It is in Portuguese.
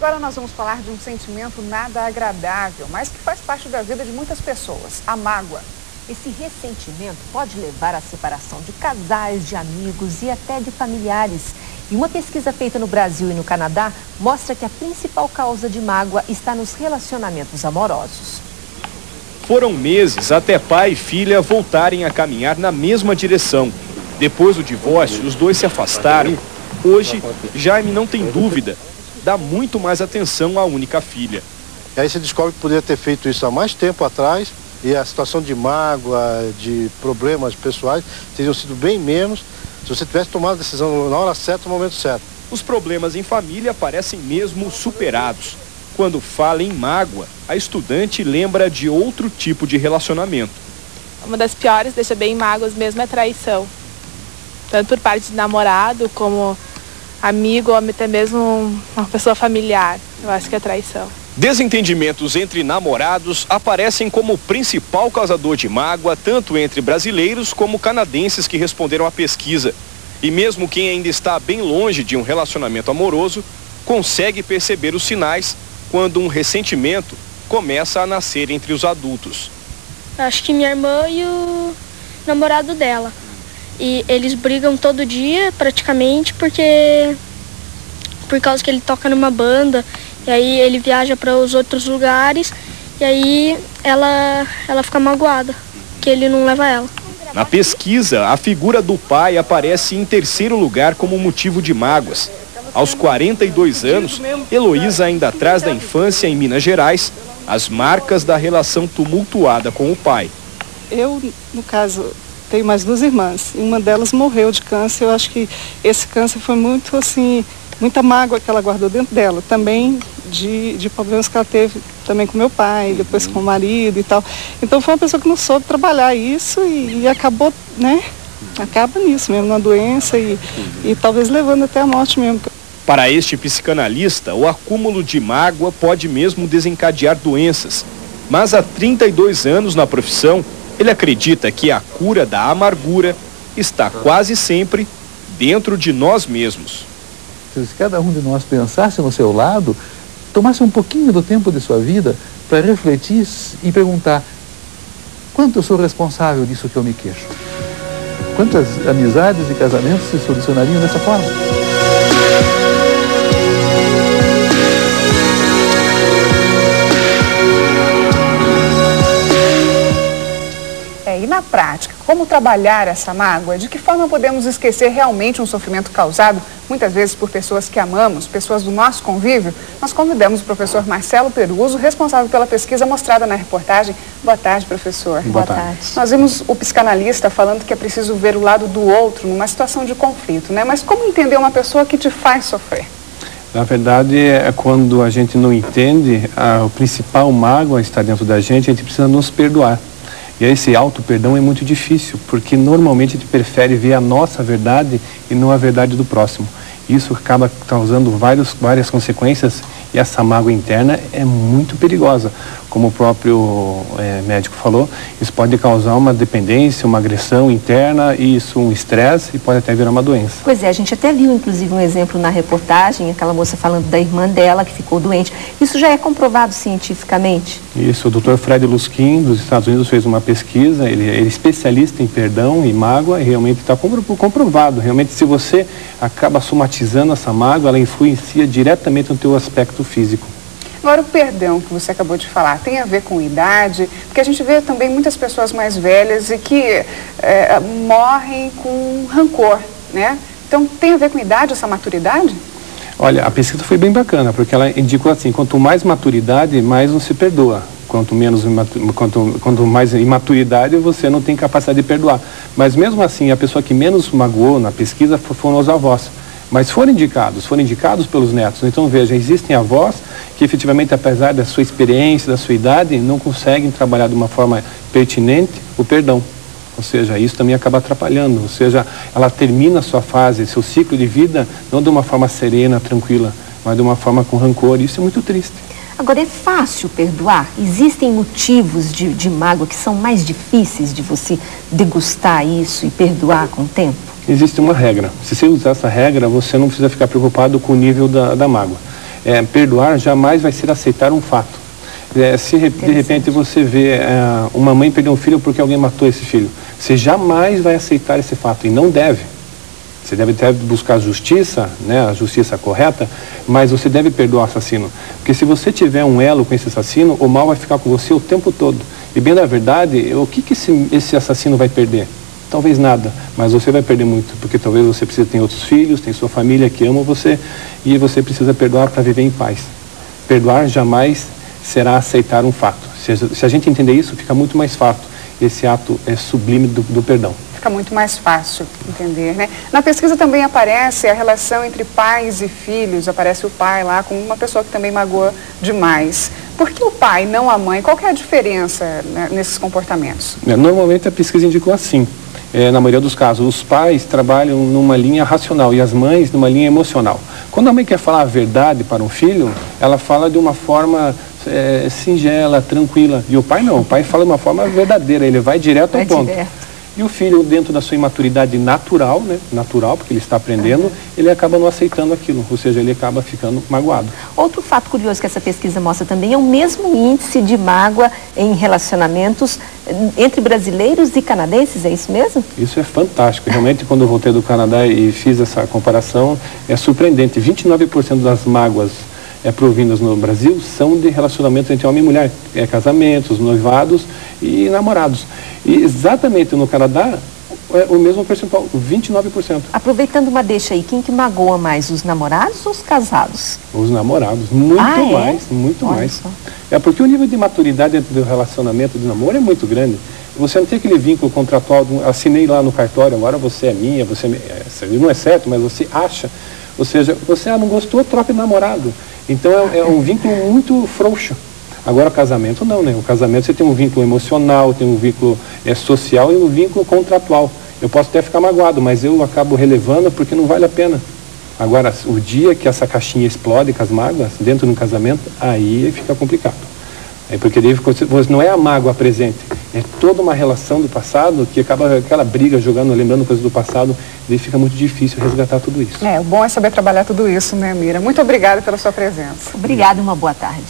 agora nós vamos falar de um sentimento nada agradável, mas que faz parte da vida de muitas pessoas, a mágoa. Esse ressentimento pode levar à separação de casais, de amigos e até de familiares. E uma pesquisa feita no Brasil e no Canadá mostra que a principal causa de mágoa está nos relacionamentos amorosos. Foram meses até pai e filha voltarem a caminhar na mesma direção. Depois do divórcio, os dois se afastaram. Hoje, Jaime não tem dúvida, dá muito mais atenção à única filha. E aí você descobre que poderia ter feito isso há mais tempo atrás e a situação de mágoa, de problemas pessoais teriam sido bem menos se você tivesse tomado a decisão na hora certa, no momento certo. Os problemas em família parecem mesmo superados. Quando fala em mágoa, a estudante lembra de outro tipo de relacionamento. Uma das piores, deixa bem mágoas mesmo, é traição. Tanto por parte de namorado, como amigo, ou até mesmo uma pessoa familiar. Eu acho que é traição. Desentendimentos entre namorados aparecem como principal causador de mágoa, tanto entre brasileiros como canadenses que responderam à pesquisa. E mesmo quem ainda está bem longe de um relacionamento amoroso, consegue perceber os sinais quando um ressentimento começa a nascer entre os adultos. Acho que minha irmã e o namorado dela. E eles brigam todo dia, praticamente, por causa que ele toca numa banda. E aí ele viaja para os outros lugares. E aí ela fica magoada, que ele não leva ela. Na pesquisa, a figura do pai aparece em terceiro lugar como motivo de mágoas. Aos 42 anos, Heloísa ainda traz da infância em Minas Gerais as marcas da relação tumultuada com o pai. Eu, no caso, tenho mais duas irmãs. E uma delas morreu de câncer. Eu acho que esse câncer foi muito, assim, muita mágoa que ela guardou dentro dela. Também de problemas que ela teve também com meu pai, depois com o marido e tal. Então foi uma pessoa que não soube trabalhar isso e acabou, né? Acaba nisso mesmo, na doença e talvez levando até a morte mesmo. Para este psicanalista, o acúmulo de mágoa pode mesmo desencadear doenças. Mas há 32 anos na profissão, ele acredita que a cura da amargura está quase sempre dentro de nós mesmos. Se cada um de nós pensasse no seu lado, tomasse um pouquinho do tempo de sua vida para refletir e perguntar: quanto eu sou responsável disso que eu me queixo? Quantas amizades e casamentos se solucionariam dessa forma? E na prática, como trabalhar essa mágoa? De que forma podemos esquecer realmente um sofrimento causado, muitas vezes por pessoas que amamos, pessoas do nosso convívio? Nós convidamos o professor Marcelo Peruso, responsável pela pesquisa mostrada na reportagem. Boa tarde, professor. Boa tarde. Nós vimos o psicanalista falando que é preciso ver o lado do outro numa situação de conflito, né? Mas como entender uma pessoa que te faz sofrer? Na verdade, é quando a gente não entende, o principal mágoa está dentro da gente, a gente precisa nos perdoar. E esse auto-perdão é muito difícil, porque normalmente a gente prefere ver a nossa verdade e não a verdade do próximo. Isso acaba causando várias consequências e essa mágoa interna é muito perigosa. Como o próprio médico falou, isso pode causar uma dependência, uma agressão interna, e isso um estresse e pode até virar uma doença. Pois é, a gente até viu inclusive um exemplo na reportagem, aquela moça falando da irmã dela que ficou doente. Isso já é comprovado cientificamente? Isso, o Dr. Fred Luskin, dos Estados Unidos, fez uma pesquisa, ele é especialista em perdão e mágoa, e realmente está comprovado. Realmente, se você acaba somatizando essa mágoa, ela influencia diretamente no teu aspecto físico. Agora, o perdão que você acabou de falar tem a ver com idade? Porque a gente vê também muitas pessoas mais velhas e que morrem com rancor, né? Então, tem a ver com idade, essa maturidade? Olha, a pesquisa foi bem bacana, porque ela indicou assim, quanto mais maturidade, mais não se perdoa. Quanto mais imaturidade, você não tem capacidade de perdoar. Mas mesmo assim, a pessoa que menos magoou na pesquisa foram os avós. Mas foram indicados pelos netos. Então, veja, existem avós que efetivamente, apesar da sua experiência, da sua idade, não conseguem trabalhar de uma forma pertinente o perdão. Ou seja, isso também acaba atrapalhando. Ou seja, ela termina a sua fase, seu ciclo de vida, não de uma forma serena, tranquila, mas de uma forma com rancor. Isso é muito triste. Agora, é fácil perdoar? Existem motivos de mágoa que são mais difíceis de você degustar isso e perdoar com o tempo? Existe uma regra. Se você usar essa regra, você não precisa ficar preocupado com o nível da mágoa. perdoar jamais vai ser aceitar um fato. Se de repente você vê uma mãe perder um filho porque alguém matou esse filho, você jamais vai aceitar esse fato, e não deve. Você deve até buscar justiça, né, a justiça correta, mas você deve perdoar o assassino. Porque se você tiver um elo com esse assassino, o mal vai ficar com você o tempo todo. E bem na verdade, o que esse assassino vai perder? Talvez nada, mas você vai perder muito, porque talvez você precise ter outros filhos, tem sua família que ama você, e você precisa perdoar para viver em paz. Perdoar jamais será aceitar um fato. Se a gente entender isso, fica muito mais fácil. Esse ato é sublime do perdão. Fica muito mais fácil entender, né? Na pesquisa também aparece a relação entre pais e filhos, aparece o pai lá com uma pessoa que também magoa demais. Por que o pai, não a mãe? Qual que é a diferença, né, nesses comportamentos? Normalmente a pesquisa indicou assim, na maioria dos casos, os pais trabalham numa linha racional e as mães numa linha emocional. Quando a mãe quer falar a verdade para um filho, ela fala de uma forma singela, tranquila, e o pai não, o pai fala de uma forma verdadeira, ele vai direto ao ponto. E o filho, dentro da sua imaturidade natural, né? Natural, porque ele está aprendendo, ele acaba não aceitando aquilo, ou seja, ele acaba ficando magoado. Outro fato curioso que essa pesquisa mostra também é o mesmo índice de mágoa em relacionamentos entre brasileiros e canadenses, é isso mesmo? Isso é fantástico. Realmente, quando eu voltei do Canadá e fiz essa comparação, é surpreendente. 29% das mágoas provindas no Brasil são de relacionamentos entre homem e mulher, casamentos, noivados e namorados. E exatamente no Canadá, o mesmo percentual, 29%. Aproveitando uma deixa aí, quem que magoa mais, os namorados ou os casados? Os namorados, muito mais. É porque o nível de maturidade dentro do relacionamento, do namoro, é muito grande. Você não tem aquele vínculo contratual, assinei lá no cartório, agora você é minha, você é minha. Não é certo, mas você acha. Ou seja, você não gostou, troca de namorado. Então é um vínculo muito frouxo. Agora o casamento não, né? O casamento você tem um vínculo emocional, tem um vínculo social e um vínculo contratual. Eu posso até ficar magoado, mas eu acabo relevando porque não vale a pena. Agora, o dia que essa caixinha explode com as mágoas dentro de um casamento, aí fica complicado. Porque daí não é a mágoa presente, é toda uma relação do passado que acaba aquela briga jogando, lembrando coisas do passado, daí fica muito difícil resgatar tudo isso. O bom é saber trabalhar tudo isso, né, Mira? Muito obrigada pela sua presença. Obrigada e uma boa tarde.